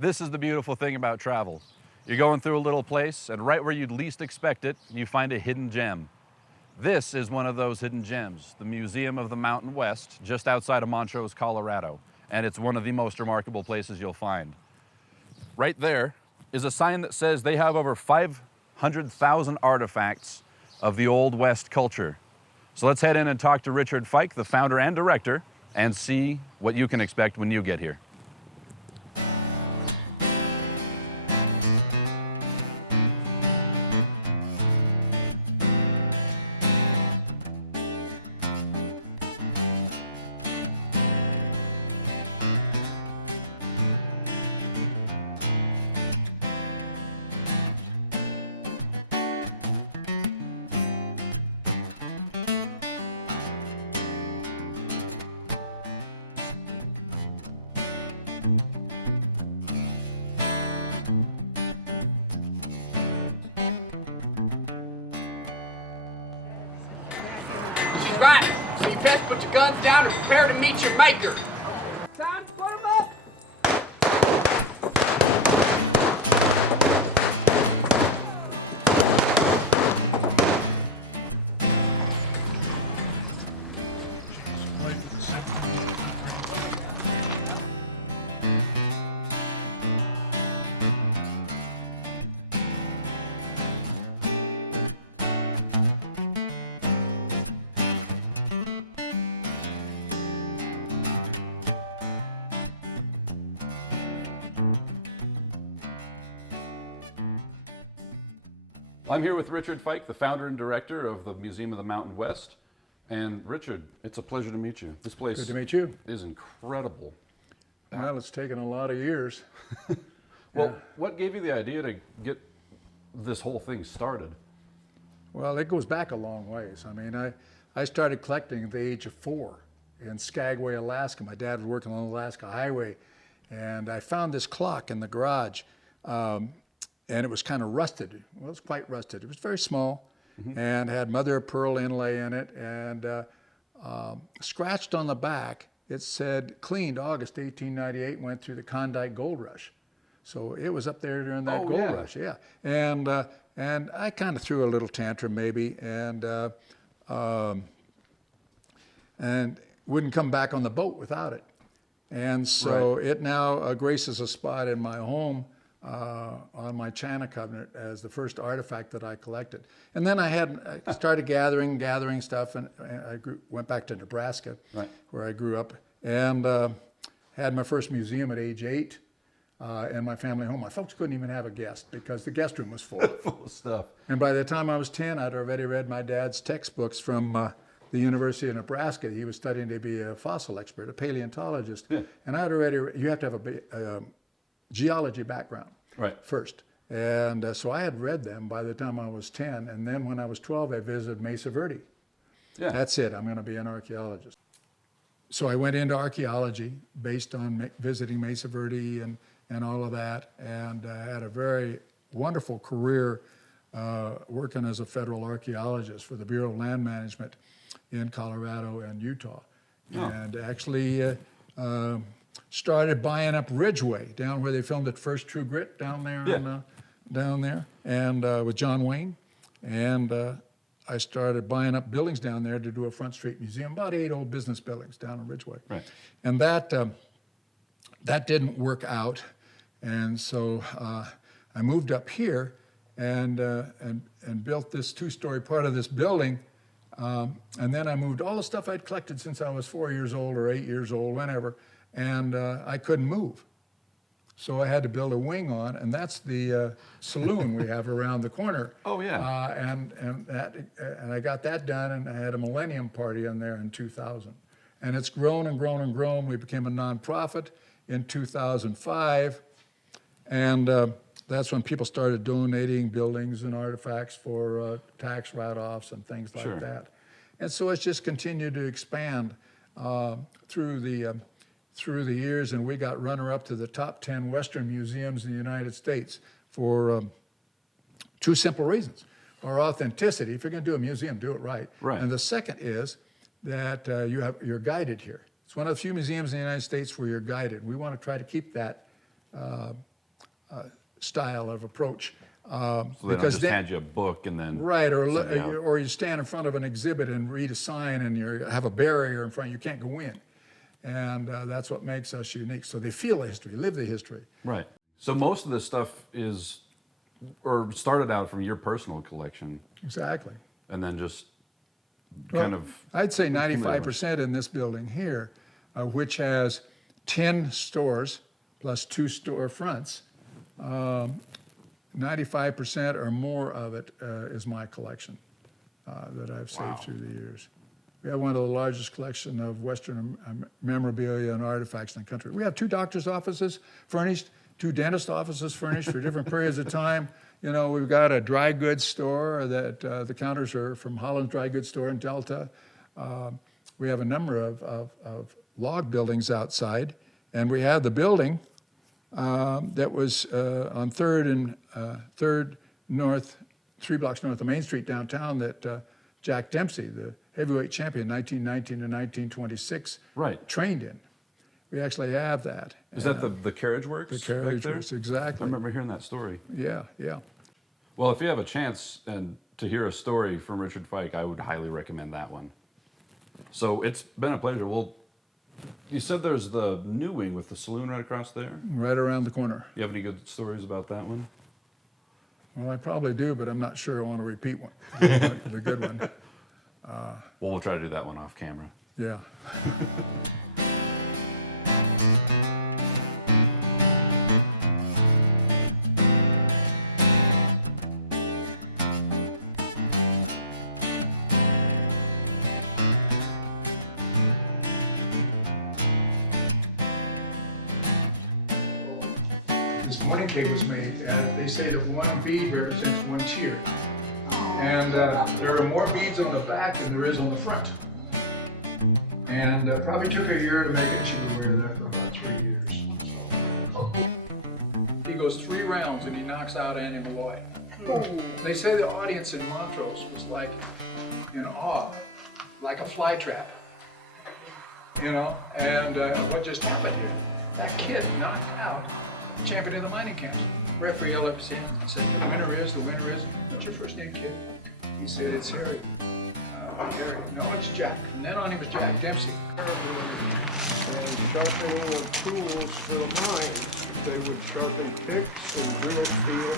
This is the beautiful thing about travel. You're going through a little place, and right where you'd least expect it, you find a hidden gem. This is one of those hidden gems, the Museum of the Mountain West, just outside of Montrose, Colorado. And it's one of the most remarkable places you'll find. Right there is a sign that says they have over 500,000 artifacts of the Old West culture. So let's head in and talk to Richard Fike, the founder and director, and see what you can expect when you get here. She's right. So you best put your guns down and prepare to meet your maker. Time to put 'em up. I'm here with Richard Fike, the founder and director of the Museum of the Mountain West. And Richard, it's a pleasure to meet you. This place Good to meet you. is incredible. Well, it's taken a lot of years. Well, what gave you the idea to get this whole thing started? Well, it goes back a long ways. I mean, I started collecting at the age of 4 in Skagway, Alaska. My dad was working on the Alaska Highway, and I found this clock in the garage, and it was kind of rusted. Well, it was quite rusted. It was very small, and had mother of pearl inlay in it, and scratched on the back, it said, cleaned August 1898, went through the Klondike Gold Rush. So it was up there during that gold rush, yeah. And I kind of threw a little tantrum maybe, and wouldn't come back on the boat without it. And so it now graces a spot in my home on my China cabinet as the first artifact that I collected. And then I started gathering stuff, and I went back to Nebraska, where I grew up, and had my first museum at age 8 in my family home. My folks couldn't even have a guest because the guest room was full. Full of stuff. And by the time I was 10, I'd already read my dad's textbooks from the University of Nebraska. He was studying to be a fossil expert, a paleontologist. Yeah. And I'd already, you have to have a geology background first. And so I had read them by the time I was 10. And then when I was 12, I visited Mesa Verde. Yeah. That's it, I'm gonna be an archaeologist. So I went into archaeology based on visiting Mesa Verde and all of that, and had a very wonderful career working as a federal archaeologist for the Bureau of Land Management in Colorado and Utah. Oh. And actually started buying up Ridgeway, down where they filmed it First True Grit, down there, down there, and with John Wayne. And I started buying up buildings down there to do a Front Street Museum, about 8 old business buildings down in Ridgeway. Right. And that didn't work out. And so I moved up here and built this 2-story part of this building. And then I moved all the stuff I'd collected since I was 4 years old or 8 years old, whenever, and I couldn't move. So I had to build a wing on, and that's the saloon we have around the corner. Oh yeah. And I got that done, and I had a millennium party in there in 2000. And it's grown and grown and grown. We became a nonprofit in 2005. And that's when people started donating buildings and artifacts for tax write-offs and things like that. And so it's just continued to expand through the years, and we got runner-up to the top 10 Western museums in the United States for 2 simple reasons. Our authenticity, if you're gonna do a museum, do it right. And the second is that you're guided here. It's one of the few museums in the United States where you're guided. We want to try to keep that style of approach. So they don't just hand you a book and then right, send you out. or you stand in front of an exhibit and read a sign and you have a barrier in front, you can't go in. And that's what makes us unique. So they feel the history, live the history. Right. So most of this stuff is, or started out from your personal collection, Exactly. and then just Well, kind of. I'd say 95% in this building here, which has 10 stores plus 2 storefronts. 95% or more of it is my collection that I've saved through the years. We have one of the largest collection of Western memorabilia and artifacts in the country. We have 2 doctors' offices furnished, 2 dentist offices furnished for different periods of time. You know, we've got a dry goods store that the counters are from Holland's Dry Goods Store in Delta. We have a number of log buildings outside, and we have the building that was on 3rd North, 3 blocks north of Main Street downtown that Jack Dempsey, the heavyweight champion, 1919 to 1926, Right. trained in. We actually have that. Is that the Carriage Works? The Carriage back there? Works, I exactly. remember hearing that story. Yeah, yeah. Well, if you have a chance and to hear a story from Richard Fike, I would highly recommend that one. So it's been a pleasure. Well, you said there's the new wing with the saloon right across there. Right around the corner. You have any good stories about that one? Well, I probably do, but I'm not sure I want to repeat one. The good one. Well, we'll try to do that one off camera. Yeah. This morning cake was made, they say that one bead represents one cheer. And there are more beads on the back than there is on the front. And probably took a year to make it. She would wear that for about 3 years. So. He goes 3 rounds and he knocks out Annie Malloy. They say the audience in Montrose was like in awe, like a fly trap. You know, and what just happened here? That kid knocked out the champion of the mining camps. Referee yelled up his hand and said, the winner is, what's your first name, kid? He said, it's Harry. Harry. No, it's Jack. From then on, he was Jack Dempsey. And sharpening of tools for the mines. They would sharpen picks and drill steel.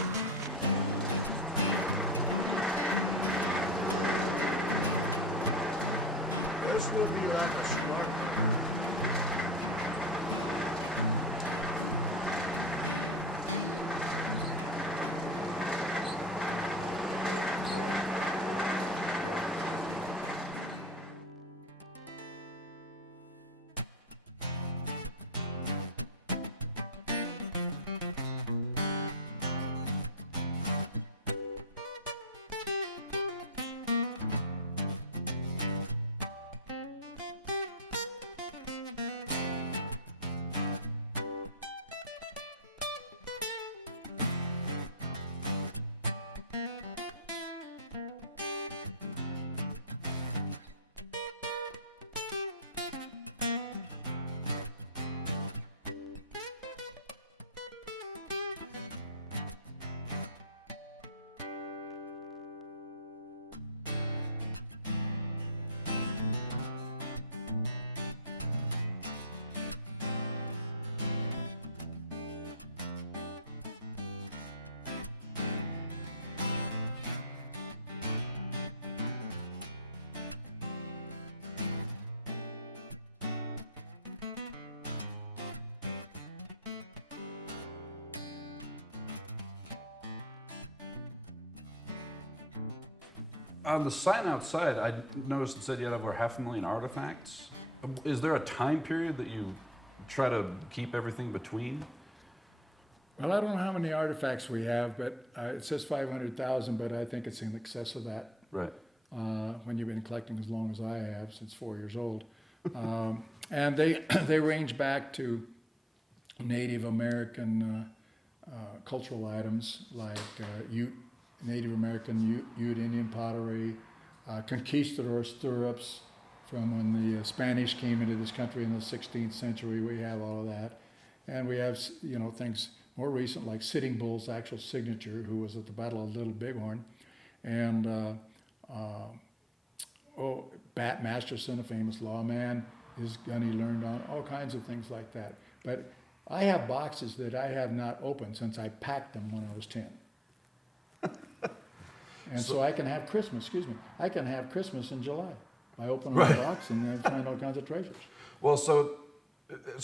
This will be like a smart. On the sign outside, I noticed it said you had over 500,000 artifacts. Is there a time period that you try to keep everything between? Well, I don't know how many artifacts we have, but it says 500,000, but I think it's in excess of that. Right. When you've been collecting as long as I have, since 4 years old. And they range back to Native American cultural items like Native American Ute Indian pottery, conquistador stirrups from when the Spanish came into this country in the 16th century. We have all of that. And we have, things more recent like Sitting Bull's actual signature, who was at the Battle of Little Bighorn, and Bat Masterson, a famous lawman, his gun he learned on, all kinds of things like that. But I have boxes that I have not opened since I packed them when I was 10. And so I can have Christmas, I can have Christmas in July. I open a box and I find all kinds of treasures. Well, so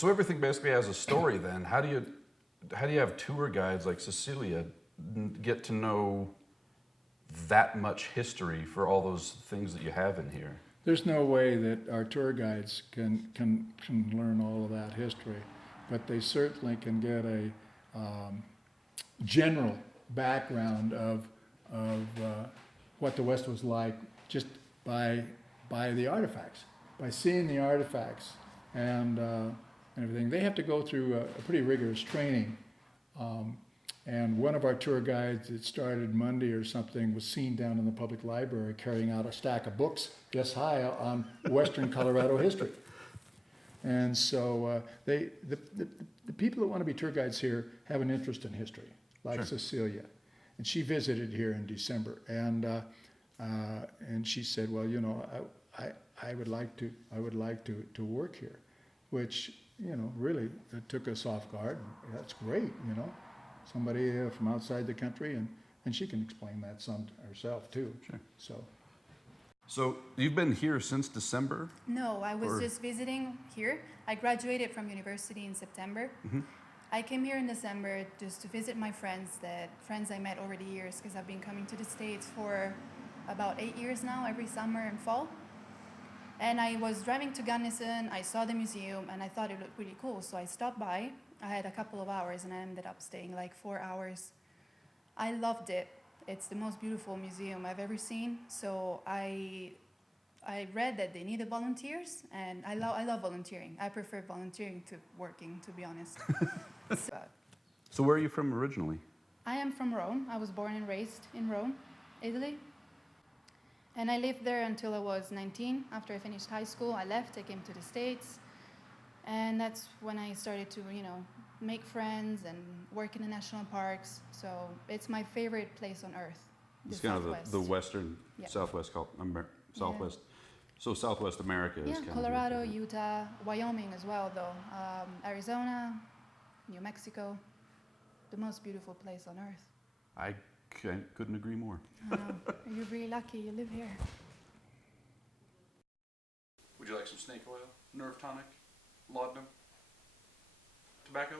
everything basically has a story then. How do you have tour guides like Cecilia get to know that much history for all those things that you have in here? There's no way that our tour guides can learn all of that history, but they certainly can get a general background of what the West was like just by the artifacts, by seeing the artifacts and everything. They have to go through a pretty rigorous training. And one of our tour guides that started Monday or something was seen down in the public library carrying out a stack of books this high on Western Colorado history. And so the people that want to be tour guides here have an interest in history, like Cecilia. And she visited here in December, and she said, well, I would like to work here, which really it took us off guard. That's great, somebody from outside the country, and she can explain that some herself too. Sure. So you've been here since December? No, I was just visiting here. I graduated from university in September. Mm-hmm. I came here in December just to visit my friends I met over the years, because I've been coming to the States for about 8 years now, every summer and fall. And I was driving to Gunnison, I saw the museum, and I thought it looked really cool, so I stopped by. I had a couple of hours, and I ended up staying like 4 hours. I loved it. It's the most beautiful museum I've ever seen, so I read that they needed volunteers, and I love volunteering. I prefer volunteering to working, to be honest. So where are you from originally? I am from Rome. I was born and raised in Rome, Italy. And I lived there until I was 19. After I finished high school, I left. I came to the States. And that's when I started to, make friends and work in the national parks. So it's my favorite place on earth. It's kind of the western, Southwest. So Southwest America is kind Colorado, Utah, Wyoming as well, though. Arizona, New Mexico, the most beautiful place on earth. I couldn't agree more. You're really lucky you live here. Would you like some snake oil, nerve tonic, laudanum, tobacco?